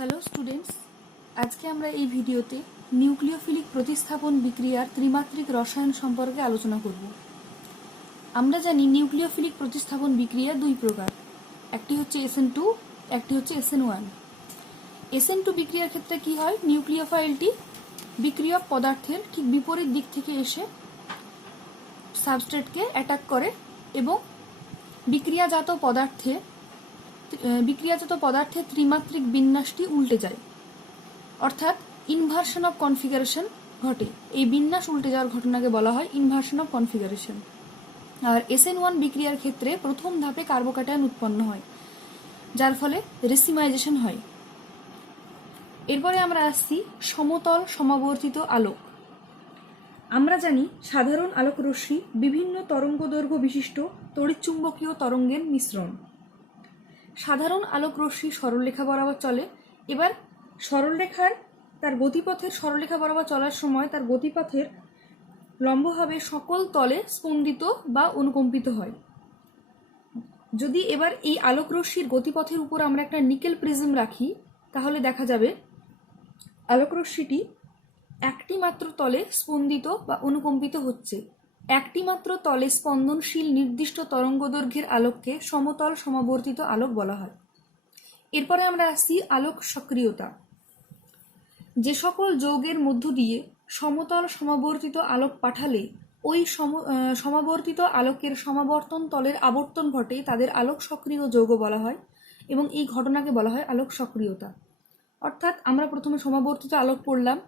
Hello students, আজকে আমরা এই ভিডিওতে নিউক্লিওফিলিক প্রতিস্থাপন বিক্রিয়ার ত্রিমাত্রিক রসায়ন সম্পর্কে আলোচনা করব। আমরা জানি নিউক্লিওফিলিক প্রতিস্থাপন বিক্রিয়া দুই প্রকার, একটি হচ্ছে SN2, একটি হচ্ছে SN1। SN2 বিক্রিয়ার ক্ষেত্রে কি হয়, নিউক্লিওফাইলটি বিক্রিয়ক পদার্থের ঠিক বিপরীত দিক থেকে এসে সাবস্ট্রেটকে অ্যাটাক করে এবং বিক্রিয়াজাত পদার্থের ত্রিমাত্রিক বিন্যাসটি উল্টে যায়, অর্থাৎ ইনভার্সন অফ কনফিগারেশন ঘটে। এই বিন্যাস উল্টে যাওয়ার ঘটনাকে বলা হয় inversion of configuration. R SN1 বিক্রিয়ার ক্ষেত্রে প্রথম ধাপে কার্বোক্যাটায়ন উৎপন্ন হয়, যার ফলে রেসিমাইজেশন হয়। এরপরে আমরা আসছি সমতল সমাবর্তিত আলোক। আমরা জানি সাধারণ আলোক রশ্মি বিভিন্ন তরঙ্গদৈর্ঘ্য বিশিষ্ট তড়িৎচুম্বকীয় তরঙ্গের মিশ্রণ। সাধারণ আলোক রশ্মি সরলরেখা বরাবর চলে। এবার সরলরেখার তার গতিপথের সরলরেখা বরাবর চলার সময় তার গতিপথের লম্বভাবে সকল তলে স্পন্দিত বা অনুকম্পিত হয়। যদি এবার এই আলোক রশ্মির গতিপথের উপর আমরা একটা নিকেল প্রিজম রাখি, তাহলে দেখা যাবে আলোক রশ্মিটি একটি মাত্র তলে স্পন্দিত বা অনুকম্পিত হচ্ছে। একটি মাত্র তলে স্পন্দনশীল নির্দিষ্ট তরঙ্গদৈর্ঘ্যের আলোককে সমতল সমাবর্তিত আলোক বলা হয়। এরপরে আমরা আসছি আলোক সক্রিয়তা। যে সকল যৌগের মধ্য দিয়ে সমতল সমাবর্তিত আলোক পাঠালে ওই সমাবর্তিত আলোকের সমাবর্তন তলের আবর্তন ঘটে, তাদের আলোক সক্রিয় যৌগ বলা হয় এবং এই ঘটনাকে বলা হয় আলোক সক্রিয়তা। অর্থাৎ আমরা প্রথমে সমাবর্তিত আলোক পড়লাম,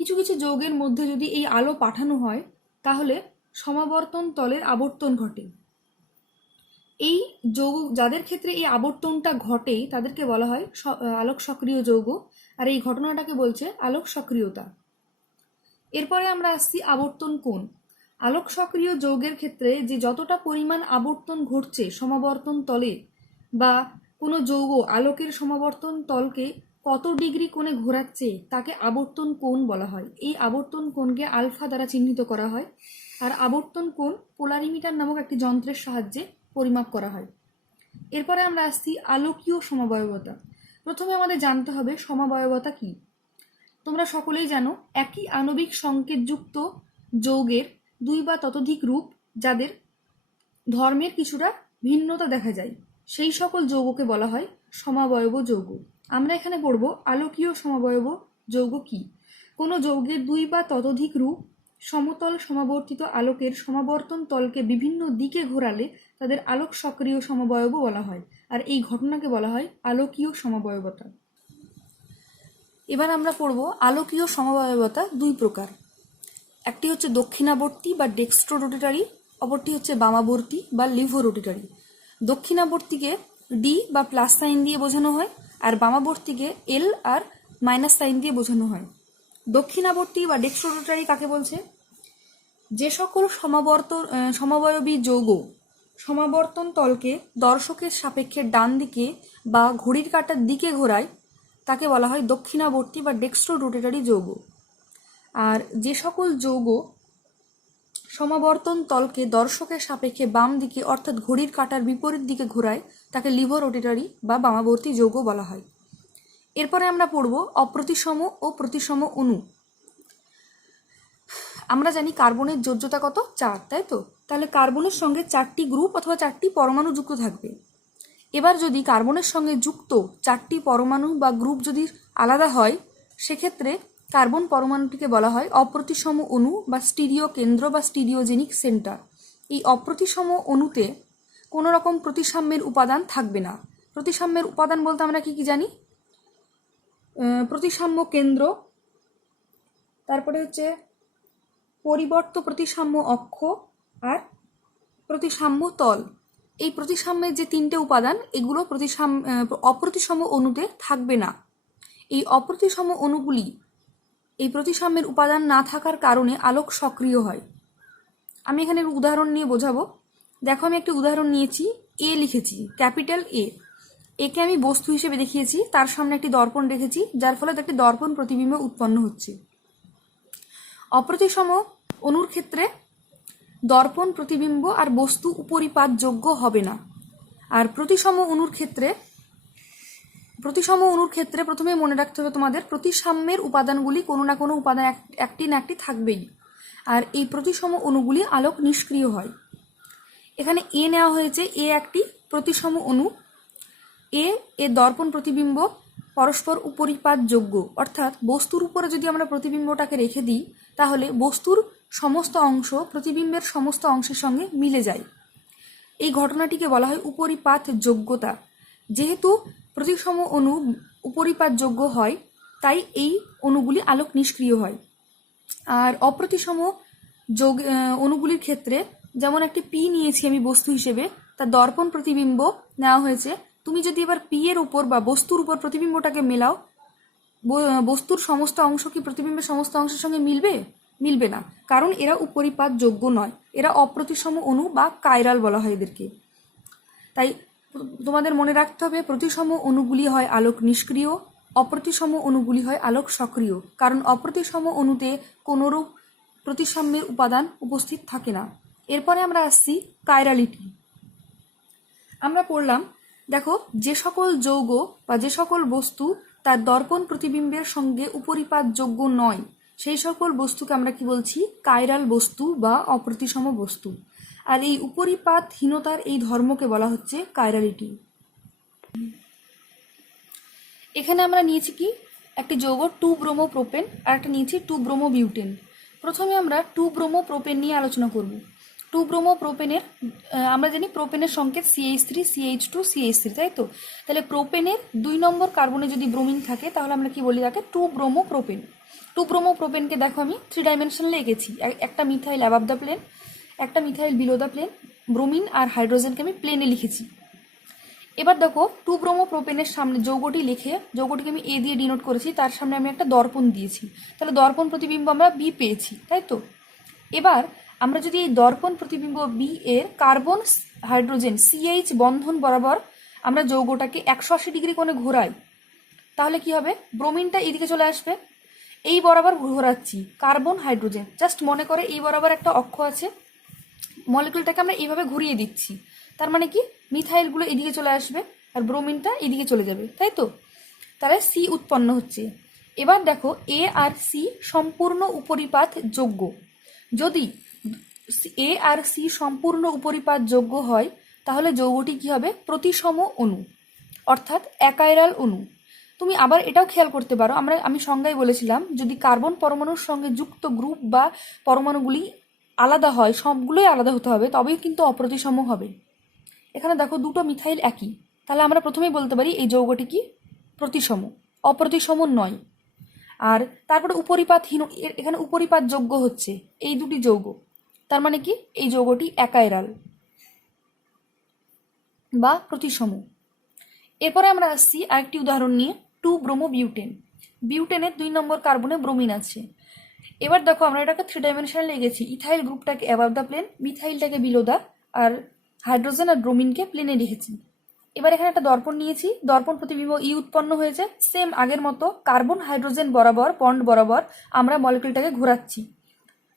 কিছু কিছু যৌগের মধ্যে যদি এই আলো পাঠানো হয় তাহলে সমাবর্তন তলের আবর্তন ঘটে। এই যৌগ যাদের ক্ষেত্রে এই আবর্তনটা ঘটে তাদেরকে বলা হয় আলোক সক্রিয় যৌগ, আর এই ঘটনাটাকে বলছে আলোক সক্রিয়তা। এরপরে আমরা আসছি আবর্তন কোণ। আলোক সক্রিয় যৌগের ক্ষেত্রে যে যতটা পরিমাণ আবর্তন ঘটছে সমাবর্তন তলে, বা কোনো যৌগ আলোকের সমাবর্তন তলকে কত ডিগ্রি কোণে ঘোরাচ্ছে তাকে আবর্তন কোণ বলা হয়। এই আবর্তন কোণকে আলফা দ্বারা চিহ্নিত করা হয়, আর আবর্তন কোণ পোলারিমিটার নামক একটি যন্ত্রের সাহায্যে পরিমাপ করা হয়। এরপরে আমরা আসছি আলোকীয় সমবায়বতা। প্রথমে আমাদের জানতে হবে সমবায়বতা কি। তোমরা সকলেই জানো একই আণবিক সংকেতযুক্ত যৌগের দুই বা ততোধিক রূপ যাদের ধর্মের কিছুটা ভিন্নতা দেখা যায়, সেই সকল যৌগকে বলা হয় সমবায়ব যৌগ। আমরা এখানে পড়ব আলোকীয় সমবায়ব যৌগ কি। কোনো যৌগের দুই বা ততোধিক রূপ সমতল সমাবর্তিত আলোকের সমাবর্তন তলকে বিভিন্ন দিকে ঘোরালে তাদের আলোক সক্রিয় সমবায়ব বলা হয়, আর এই ঘটনাকে বলা হয় আলোকীয় সমবায়বতা। এবার আমরা পড়ব আলোকীয় সমবায়বতা দুই প্রকার, একটি হচ্ছে দক্ষিণাবর্তী বা ডেক্সট্রো রোটেটারি, অপরটি হচ্ছে বামাবর্তী বা লিভো রোটেটারি। দক্ষিণাবর্তীকে ডি বা প্লাস সাইন দিয়ে বোঝানো হয়, আর বামাবর্তীকে এল আর মাইনাস সাইন দিয়ে বোঝানো হয়। দক্ষিণাবর্তী বা ডেক্সট্রো রোটেটারি কাকে বলছে? যে সকল সমবায়বী যৌগ সমাবর্তন তলকে দর্শকের সাপেক্ষে ডান দিকে বা ঘড়ির কাঁটার দিকে ঘোরায় তাকে বলা হয় দক্ষিণাবর্তী বা ডেক্সট্রো রোটেটারি যৌগ। আর যে সকল যৌগ সমাবর্তন তলকে দর্শকের সাপেক্ষে বাম দিকে অর্থাৎ ঘড়ির কাঁটার বিপরীত দিকে ঘোরায় তাকে লিভো রোটেটারি বা বামাবর্তী যৌগ বলা হয়। এরপরে আমরা পড়ব অপ্রতিসম ও প্রতিসম অণু। আমরা জানি কার্বনের যোজ্যতা কত? 4, তাই তো? তাহলে কার্বনের সঙ্গে 4টি গ্রুপ অথবা 4টি পরমাণু যুক্ত থাকবে। এবার যদি কার্বনের সঙ্গে যুক্ত 4টি পরমাণু বা গ্রুপ যদি আলাদা হয়, সেক্ষেত্রে কার্বন পরমাণুটিকে বলা হয় অপ্রতিসম অণু বা স্টিরিও কেন্দ্র বা স্টিরিওজেনিক সেন্টার। এই অপ্রতিসম অণুতে কোনো রকম প্রতিসাম্যের উপাদান থাকবে না। প্রতিসাম্যের উপাদান বলতে আমরা কি কি জানি? প্রতিসাম্য কেন্দ্র, তারপরে হচ্ছে পরিবর্ত প্রতিসাম্য অক্ষ আর প্রতিসাম্য তল। এই প্রতিসাম্যের যে 3টে উপাদান, এগুলো অপ্রতিসম অণুতে থাকবে না। এই অপ্রতিসম অণুগুলি এই প্রতিসাম্যের উপাদান না থাকার কারণে আলোক সক্রিয় হয়। আমি এখানে উদাহরণ নিয়ে বোঝাবো। দেখো, আমি একটি উদাহরণ নিয়েছি, এ লিখেছি, ক্যাপিটাল এ। একে আমি বস্তু হিসেবে দেখিয়েছি, তার সামনে একটি দর্পণ রেখেছি, যার ফলে একটি দর্পণ প্রতিবিম্ব উৎপন্ন হচ্ছে। অপ্রতিসম অণুর ক্ষেত্রে দর্পণ প্রতিবিম্ব আর বস্তু উপরিপাতযোগ্য হবে না, আর প্রতিসম অণুর ক্ষেত্রে প্রতিসম অণুর ক্ষেত্রে প্রথমে মনে রাখতে হবে তোমাদের প্রতিসাম্যের উপাদানগুলি কোনো না কোনো উপাদান একটি না একটি থাকবেই, আর এই প্রতিসম অণুগুলি আলোক নিষ্ক্রিয় হয়। এখানে এ নেওয়া হয়েছে, এ একটি প্রতিসম অণু। এর দর্পণ প্রতিবিম্ব পরস্পর উপরিপাতযোগ্য, অর্থাৎ বস্তুর উপরে যদি আমরা প্রতিবিম্বটাকে রেখে দিই তাহলে বস্তুর সমস্ত অংশ প্রতিবিম্বের সমস্ত অংশের সঙ্গে মিলে যায়। এই ঘটনাটিকে বলা হয় উপরিপাতযোগ্যতা। যেহেতু প্রতিসম অণু উপরিপাতযোগ্য হয় তাই এই অণুগুলি আলোক নিষ্ক্রিয় হয়। আর অপ্রতিসম অণুগুলির ক্ষেত্রে যেমন একটি পি নিয়েছি আমি বস্তু হিসেবে, তার দর্পণ প্রতিবিম্ব নেওয়া হয়েছে। তুমি যদি এবার পি এর উপর বা বস্তুর উপর প্রতিবিম্বটাকে মেলাও, বস্তুর সমস্ত অংশ কি প্রতিবিম্বের সমস্ত অংশের সঙ্গে মিলবে? মিলবে না, কারণ এরা উপরিপাতযোগ্য নয়, এরা অপ্রতিসম অণু বা কাইরাল বলা হয় এদেরকে। তাই তোমাদের মনে রাখতে হবে প্রতিসম অণুগুলি হয় আলোক নিষ্ক্রিয়, অপ্রতিসম অণুগুলি হয় আলোক সক্রিয়, কারণ অপ্রতিসম অণুতে কোনোরূপ প্রতিসাম্যের উপাদান উপস্থিত থাকে না। এরপরে আমরা আসছি কাইরালিটি। আমরা পড়লাম, দেখো যে সকল যৌগ বা যে সকল বস্তু তার দর্পণ প্রতিবিম্বের সঙ্গে উপরিপাতযোগ্য নয় সেই সকল বস্তুকে আমরা কি বলছি? কাইরাল বস্তু বা অপ্রতিসম বস্তু। আর এই উপরিপাতহীনতার এই ধর্মকে বলা হচ্ছে কাইরালিটি। এখানে আমরা নিয়েছি কি একটি যৌগ 2-ব্রোমোপ্রোপেন আর একটা নিয়েছি 2-ব্রোমোবিউটেন। প্রথমে আমরা 2-ব্রোমোপ্রোপেন নিয়ে আলোচনা করব। 2-ব্রোমোপ্রোপেনের আমরা জানি প্রোপেনের সংকেত CH3 CH2 CH3, তাই তো? তাহলে প্রোপেনের 2 নম্বর কার্বনে যদি ব্রোমিন থাকে তাহলে আমরা কি বলি? তাকে 2-ব্রোমোপ্রোপেন। 2-ব্রোমোপ্রোপেনকে দেখো আমি 3 ডাইমেনশনালে এঁকেছি। একটা মিথাইল অ্যাবাভ দ্য প্লেন, একটা methyl below the plane, bromine আর হাইড্রোজেনকে আমি প্লেনে লিখেছি। এবার দেখো 2-ব্রোমোপ্রোপেনের সামনে যৌগটি লিখে, যৌগটিকে আমি এ দিয়ে ডিনোট করেছি, তার সামনে আমি একটা দর্পণ দিয়েছি, তাহলে দর্পণ প্রতিবিম্ব আমরা বি পেয়েছি, তাই তো? এবার আমরা যদি এই দর্পণ প্রতিবিম্ব বি এর কার্বন হাইড্রোজেন CH বন্ধন বরাবর আমরা যৌগটাকে 180 ডিগ্রি কোণে ঘোরাই, তাহলে কি হবে? ব্রোমিনটা এদিকে চলে আসবে। এই বরাবর ঘোরাচ্ছি কার্বন হাইড্রোজেন, জাস্ট মনে করে এই বরাবর একটা অক্ষ আছে, মলিকুলটাকে আমরা এইভাবে ঘুরিয়ে দিচ্ছি, তার মানে কি মিথাইলগুলো এদিকে চলে আসবে আর ব্রোমিনটা এদিকে চলে যাবে, তাই তো? তাহলে সি উৎপন্ন হচ্ছে। এবার দেখো এ আর সি সম্পূর্ণ উপরিপাত যোগ্য। যদি এ আর সি সম্পূর্ণ উপরিপাত যোগ্য হয় তাহলে যৌগটি কি হবে? প্রতিসম অণু, অর্থাৎ অ্যাকাইরাল অণু। তুমি আবার এটাও খেয়াল করতে পারো, আমি সংজ্ঞায় বলেছিলাম যদি কার্বন পরমাণুর সঙ্গে যুক্ত গ্রুপ বা পরমাণুগুলি আলাদা হয়, সবগুলোই আলাদা হতে হবে, তবেই কিন্তু অপ্রতিসম হবে। এখানে দেখো দুটো মিথাইল একই, তাহলে আমরা প্রথমেই বলতে পারি এই যৌগটি কি? প্রতিসম, অপ্রতিসম নয়। আর তারপরে উপরিপাতহীন, এখানে উপরিপাত যোগ্য হচ্ছে এই দুটি যৌগ, তার মানে কি এই যৌগটি অ্যাকাইরাল বা প্রতিসম। এরপরে আমরা আসছি আরেকটি উদাহরণ নিয়ে, 2-ব্রোমোবিউটেন। বিউটেনের 2 নম্বর কার্বনে ব্রোমিন আছে। এবার দেখো আমরা এটাকে 3 ডাইমেনশনালে লিখেছি, ইথাইল গ্রুপটাকে অ্যাবাভ দ্য প্লেন, মিথাইলটাকে বিলো দ্য, আর হাইড্রোজেন আর ব্রোমিনকে প্লেনে লিখেছি। এবার এখানে একটা দর্পণ নিয়েছি, দর্পণ প্রতিবিম্ব ই উৎপন্ন হয়েছে। সেম আগের মতো কার্বন হাইড্রোজেন বরাবর বন্ড বরাবর আমরা মলিকুলটাকে ঘোরাচ্ছি।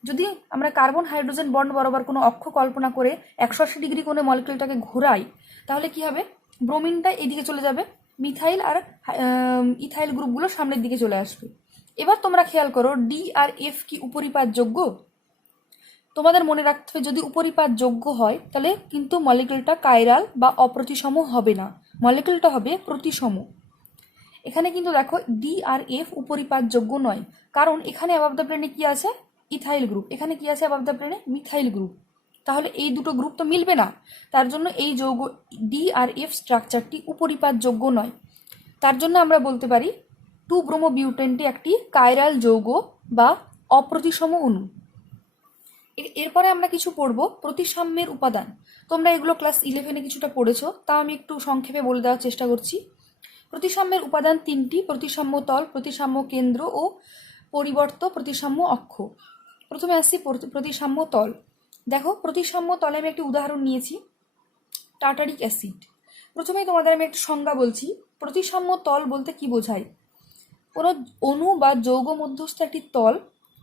যদি আমরা কার্বন হাইড্রোজেন বন্ড বরাবর কোনো অক্ষ কল্পনা করে 180 ডিগ্রি কোণে মলিকুলটাকে ঘোরাই তাহলে কি হবে? ব্রোমিনটা এদিকে চলে যাবে, মিথাইল আর ইথাইল গ্রুপগুলো সামনের দিকে চলে আসবে। এবার তোমরা খেয়াল করো ডি আর এফ কি উপরিপাতযোগ্য? তোমাদের মনে রাখতে হবে যদি উপরিপাতযোগ্য হয় তাহলে কিন্তু মলিকুলটা কাইরাল বা অপ্রতিসম হবে না, মলিকুলটা হবে প্রতিসম। এখানে কিন্তু দেখো ডি আর এফ উপরিপাতযোগ্য নয়, কারণ এখানে অ্যাবাভ দ্য প্লেনে কি আছে? ইথাইল গ্রুপ, এখানে কি আছে অ্যাবাভ দ্য প্লেনে? Methyl group. তাহলে এই দুটো গ্রুপ তো মিলবে না, তার জন্য এই যৌগ ডি আর এফ স্ট্রাকচারটি উপরিপাতযোগ্য নয়। তার জন্য আমরা বলতে পারি 2-ব্রোমোবিউটেনটি একটি কাইরাল যৌগ বা অপ্রতিসম অণু। এরপরে আমরা কিছু পড়ব প্রতিসাম্যের উপাদান। তোমরা এগুলো ক্লাস 11-এ কিছুটা পড়েছো, তা আমি একটু সংক্ষেপে বলে দেওয়ার চেষ্টা করছি। প্রতিসাম্যের উপাদান 3টি: প্রতিসাম্য তল, প্রতিসাম্য কেন্দ্র ও পরিবর্ত প্রতিসাম্য অক্ষ। প্রথমে আসছি প্রতিসাম্য তল। দেখো প্রতিসাম্য তলে আমি একটি উদাহরণ নিয়েছি, টার্টারিক অ্যাসিড। প্রথমেই তোমাদের আমি একটা সংজ্ঞা বলছি, প্রতিসাম্য তল বলতে কি বোঝায়? কোনো অণু বা যৌগ মধ্যস্থ একটি তল।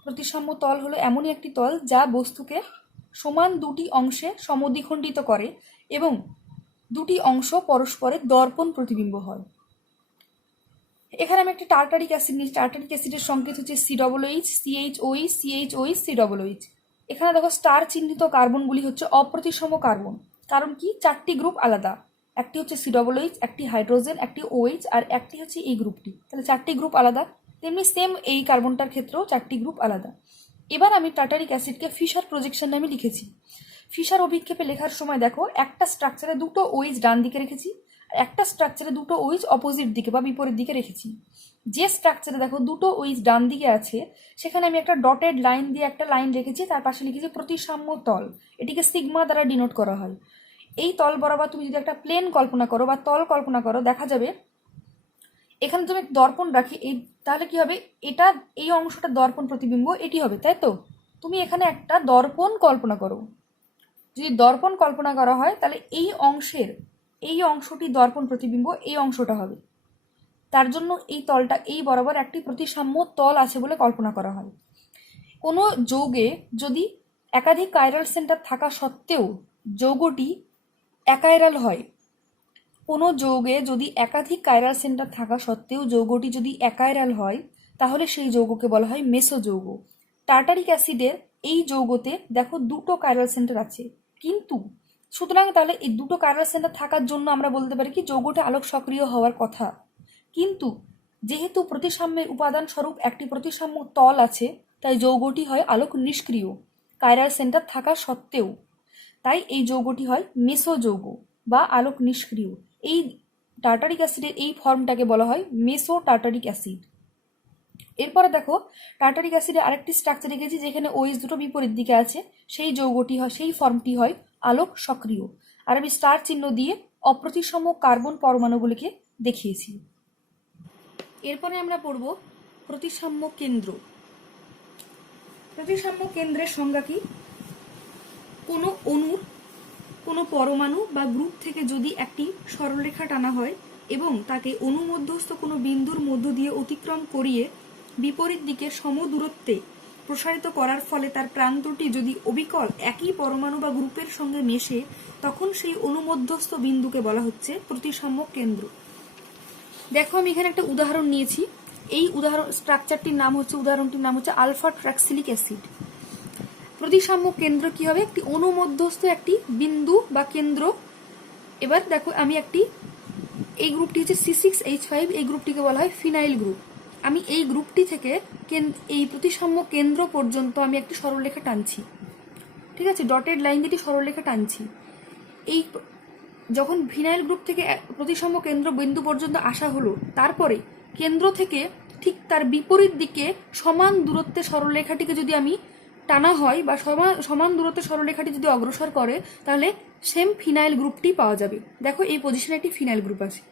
প্রতিসাম্য তল হলো এমনই একটি তল যা বস্তুকে সমান দুটি অংশে সমদ্বিখণ্ডিত করে এবং দুটি অংশ পরস্পরের দর্পণ প্রতিবিম্ব হয়। এখানে আমি একটা টার্টারিক অ্যাসিড নিয়েছি। টার্টারিক অ্যাসিডের সংকেত হচ্ছে COOH, CHOH, CHOH, COOH। এখানে দেখো স্টার চিহ্নিত কার্বনগুলি হচ্ছে অপ্রতিসম কার্বন। কারণ কি, 4টি গ্রুপ আলাদা, একটি হচ্ছে COOH, একটি হাইড্রোজেন, একটি OH আর একটি হচ্ছে এই গ্রুপটি। তাহলে 4টি গ্রুপ আলাদা। তেমনি সেম এই কার্বনটার ক্ষেত্রেও 4টি গ্রুপ আলাদা। এবার আমি টার্টারিক অ্যাসিডকে ফিশার প্রজেকশন নামে লিখেছি। ফিশার অভিক্ষেপে লেখার সময় দেখো একটা স্ট্রাকচারে দুটো OH ডান দিকে রেখেছি, একটা স্ট্রাকচারে দুটো OH অপোজিট দিকে বা বিপরীত দিকে রেখেছি। যে স্ট্রাকচারে দেখো দুটো OH ডান দিকে আছে সেখানে আমি একটা ডটেড লাইন দিয়ে একটা লাইন রেখেছি, তার পাশে লিখেছি প্রতিসাম্য তল। এটিকে সিগমা দ্বারা ডিনোট করা হয়। এই তল বরাবর তুমি যদি একটা প্লেন কল্পনা করো বা তল কল্পনা করো, দেখা যাবে এখানে তুমি দর্পণ রাখি, এই তাহলে কি হবে, এটা এই অংশটা দর্পণ প্রতিবিম্ব এটি হবে, তাই তো? তুমি এখানে একটা দর্পণ কল্পনা করো। যদি দর্পণ কল্পনা করা হয় তাহলে এই অংশটি দর্পণ প্রতিবিম্ব, এই অংশটা হবে। তার জন্য এই তলটা এই বরাবর একটি প্রতিসাম্য তল আছে বলে কল্পনা করা হয়। কোনো যৌগে যদি একাধিক কাইরাল সেন্টার থাকা সত্ত্বেও যৌগটি একাইরাল হয়, কোনো যৌগে যদি একাধিক কাইরাল সেন্টার থাকা সত্ত্বেও যৌগটি যদি একাইরাল হয় তাহলে সেই যৌগকে বলা হয় মেসোযৌগ। টার্টারিক অ্যাসিডের এই যৌগতে দেখো দুটো কাইরাল সেন্টার আছে, কিন্তু সুতরাং তাহলে এই দুটো কাইরাল সেন্টার থাকার জন্য আমরা বলতে পারি কি যৌগটা আলোক সক্রিয় হওয়ার কথা। কিন্তু যেহেতু প্রতিসাম্যের উপাদান স্বরূপ একটি প্রতিসাম্য তল আছে, তাই যৌগটি হয় আলোক নিষ্ক্রিয় কাইরাল সেন্টার থাকা সত্ত্বেও। তাই এই যৌগটি হয় মেসোযৌগ বা আলোক নিষ্ক্রিয়। এই টার্টারিক অ্যাসিডের এই ফর্মটাকে বলা হয় মেসো টার্টারিক অ্যাসিড। এরপরে দেখো টার্টারিক অ্যাসিডে আরেকটি স্ট্রাকচার রেখেছি যেখানে OH দুটো বিপরীত দিকে আছে, সেই যৌগটি হয়, সেই ফর্মটি হয় আলোক সক্রিয়। আর আমি স্টার চিহ্ন দিয়ে অপ্রতিসম কার্বন পরমাণুগুলিকে দেখিয়েছি। এরপরে আমরা পড়ব প্রতিসাম্য কেন্দ্র। প্রতিসাম্য কেন্দ্রের সংজ্ঞা কি? কোনো অণুর কোনো পরমাণু বা গ্রুপ থেকে যদি একটি সরলরেখা টানা হয় এবং তাকে অণুমধ্যস্থ কোনো বিন্দুর মধ্য দিয়ে অতিক্রম করিয়ে বিপরীত দিকে সম দূরত্বে প্রসারিত করার ফলে তার প্রান্তটি যদি অবিকল একই পরমাণু বা গ্রুপের সঙ্গে মেশে, তখন সেই অণুমধ্যস্থ বিন্দুকে বলা হচ্ছে প্রতিসাম্য কেন্দ্র। দেখো আমি এখানে একটা উদাহরণ নিয়েছি। এই উদাহরণটির নাম হচ্ছে আলফা ট্রাক্সিলিক অ্যাসিড। প্রতিসাম্য কেন্দ্র কি হবে? একটি অণুমধ্যস্থ একটি বিন্দু বা কেন্দ্র। এবার দেখো আমি এই গ্রুপটি হচ্ছে C6H5, এই গ্রুপটিকে বলা হয় ফিনাইল গ্রুপ। আমি এই গ্রুপটি থেকে এই প্রতিসাম্য কেন্দ্র পর্যন্ত আমি একটি সরলরেখা টানছি, ঠিক আছে, ডটেড লাইন দিয়ে সরলরেখা টানছি। এই যখন ফিনাইল গ্রুপ থেকে প্রতিসাম্য কেন্দ্র বিন্দু পর্যন্ত আসা হলো, তারপরে কেন্দ্র থেকে ঠিক তার বিপরীত দিকে সমান দূরত্বে সরলরেখাটিকে যদি আমি টানা হয় বা সমান দূরত্বে সরলরেখাটি যদি অগ্রসর করে, তাহলে সেম ফিনাইল গ্রুপটি পাওয়া যাবে। দেখো এই পজিশনে একটি ফিনাইল গ্রুপ আছে।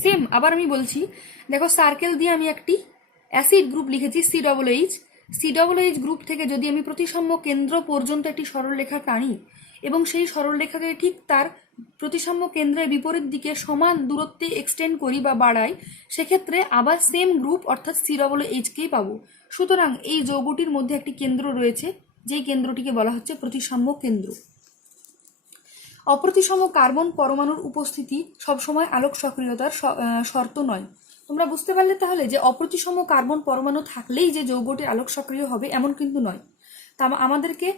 সেম আবার আমি বলছি, দেখো সার্কেল দিয়ে আমি একটি অ্যাসিড গ্রুপ লিখেছি COOH। COOH গ্রুপ থেকে যদি আমি প্রতিসাম্য কেন্দ্র পর্যন্ত একটি সরলরেখা টানি এবং সেই সরলরেখাকে ঠিক তার প্রতিসাম্য কেন্দ্রের বিপরীত দিকে সমান দূরত্বে এক্সটেন্ড করি বা বাড়াই, সেক্ষেত্রে আবার সেম গ্রুপ অর্থাৎ COOHকেই পাবো। সুতরাং এই যৌগটির মধ্যে একটি কেন্দ্র রয়েছে, যেই কেন্দ্রটিকে বলা হচ্ছে প্রতিসাম্য কেন্দ্র। অপ্রতিসম কার্বন পরমাণুর উপস্থিতি সবসময় আলোক সক্রিয়তার শর্ত নয়। তোমরা বুঝতে পারলে তাহলে যে অপ্রতিসম কার্বন পরমাণু থাকলেই যে যৌগটি আলোক সক্রিয় হবে এমন কিন্তু নয়। তা আমাদেরকে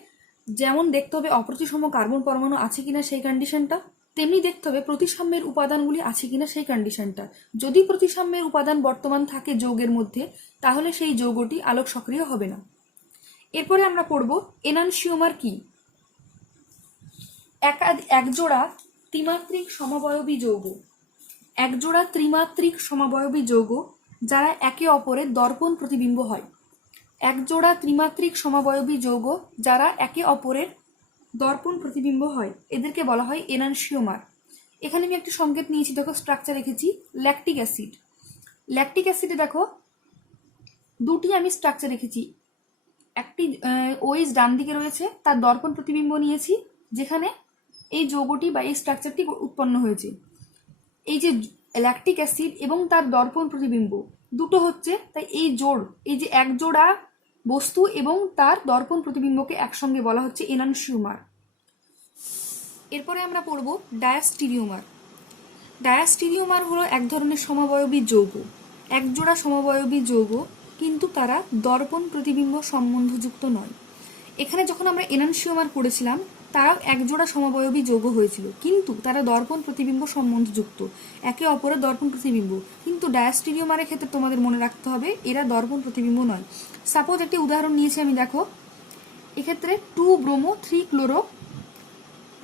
যেমন দেখতে হবে অপ্রতিসম কার্বন পরমাণু আছে কিনা সেই কন্ডিশনটা, তেমনি দেখতে হবে প্রতিসাম্যের উপাদানগুলি আছে কিনা সেই কন্ডিশনটা। যদি প্রতিসাম্যের উপাদান বর্তমান থাকে যৌগের মধ্যে, তাহলে সেই যৌগটি আলোক সক্রিয় হবে না। এরপরে আমরা পড়ব এনানসিওমার কি। একজোড়া ত্রিমাত্রিক সমবয়বী যৌগ, একজোড়া ত্রিমাত্রিক সমবয়বী যৌগ যারা একে অপরের দর্পণ প্রতিবিম্ব হয়। একজোড়া ত্রিমাত্রিক সমবয়বী যৌগ যারা একে অপরের দর্পণ প্রতিবিম্ব হয়, এদেরকে বলা হয় এনানসিওমার। এখানে আমি একটা সংকেত নিয়েছি, দেখো স্ট্রাকচার রেখেছি ল্যাকটিক অ্যাসিড। ল্যাকটিক অ্যাসিডে দেখো দুটি আমি স্ট্রাকচার রেখেছি। একটি OH ডান দিকে রয়েছে, তার দর্পণ প্রতিবিম্ব নিয়েছি যেখানে এই যৌগটি বা এই স্ট্রাকচারটি উৎপন্ন হয়েছে। এই যে ল্যাকটিক অ্যাসিড এবং তার দর্পণ প্রতিবিম্ব দুটো হচ্ছে, তাই এই যে এক জোড়া বস্তু এবং তার দর্পণ প্রতিবিম্বকে একসঙ্গে বলা হচ্ছে এনানসিওমার। এরপরে আমরা পড়ব ডায়াস্টিরিওমার। ডায়াস্টিরিওমার হলো এক ধরনের সমবয়বী যৌগ। একজোড়া সমবয়বী যৌগ, কিন্তু তারা দর্পণ প্রতিবিম্ব সম্বন্ধযুক্ত নয়। এখানে যখন আমরা এনানসিওমার পড়েছিলাম, তারাও একজোড়া সমবয়বী যৌগ হয়েছিল, কিন্তু তারা দর্পণ প্রতিবিম্ব সম্বন্ধযুক্ত, একে অপরের দর্পণ প্রতিবিম্ব। কিন্তু ডায়াস্টেরিওমারের ক্ষেত্রে তোমাদের মনে রাখতে হবে এরা দর্পণ প্রতিবিম্ব নয়। সাপোজ একটি উদাহরণ নিয়েছি আমি, দেখো এক্ষেত্রে 2 ব্রোমো 3 ক্লোরো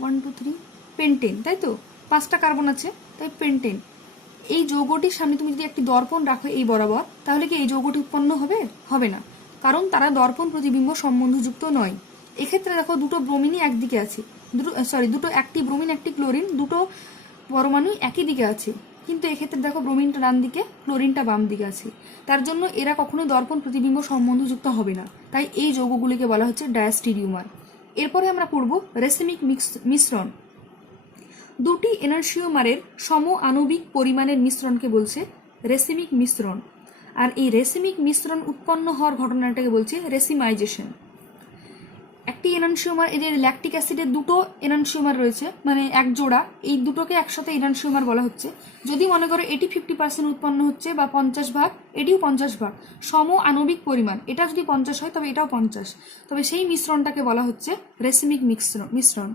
1 2 3 পেন্টেন, তাই তো 5টা কার্বন আছে, তাই পেন্টেন। এই যৌগটির সামনে তুমি যদি একটি দর্পণ রাখো এই বরাবর, তাহলে কি এই যৌগটি উৎপন্ন হবে? হবে না, কারণ তারা দর্পণ প্রতিবিম্ব সম্বন্ধযুক্ত নয়। এক্ষেত্রে দেখো দুটো ব্রোমিনই একদিকে আছে, একটি ব্রোমিন একটি ক্লোরিন, দুটো পরমাণু একই দিকে আছে, কিন্তু এক্ষেত্রে দেখো ব্রোমিনটা ডান দিকে, ক্লোরিনটা বাম দিকে আছে। তার জন্য এরা কখনোই দর্পণ প্রতিবিম্ব সম্বন্ধযুক্ত হবে না, তাই এই যৌগগুলিকে বলা হচ্ছে ডায়াস্টেরিওমার। এরপরে আমরা পড়ব রেসিমিক মিশ্রণ। দুটি এনানসিওমারের সম আণবিক পরিমাণের মিশ্রণকে বলছে রেসিমিক মিশ্রণ। আর এই রেসিমিক মিশ্রণ উৎপন্ন হওয়ার ঘটনাটাকে বলছে রেসিমাইজেশন। একটি এনানসিওমার, এই যে ল্যাকটিক অ্যাসিডের দুটো এনানসিওমার রয়েছে, মানে এক জোড়া, এই দুটোকে একসাথে এনানসিওমার বলা হচ্ছে। যদি মনে করো এটি 50% উৎপন্ন হচ্ছে বা 50 ভাগ, এটিও 50 ভাগ, সম আণবিক পরিমাণ, এটা যদি 50 হয় তবে এটাও 50, তবে সেই মিশ্রণটাকে বলা হচ্ছে রেসিমিক মিশ্রণ।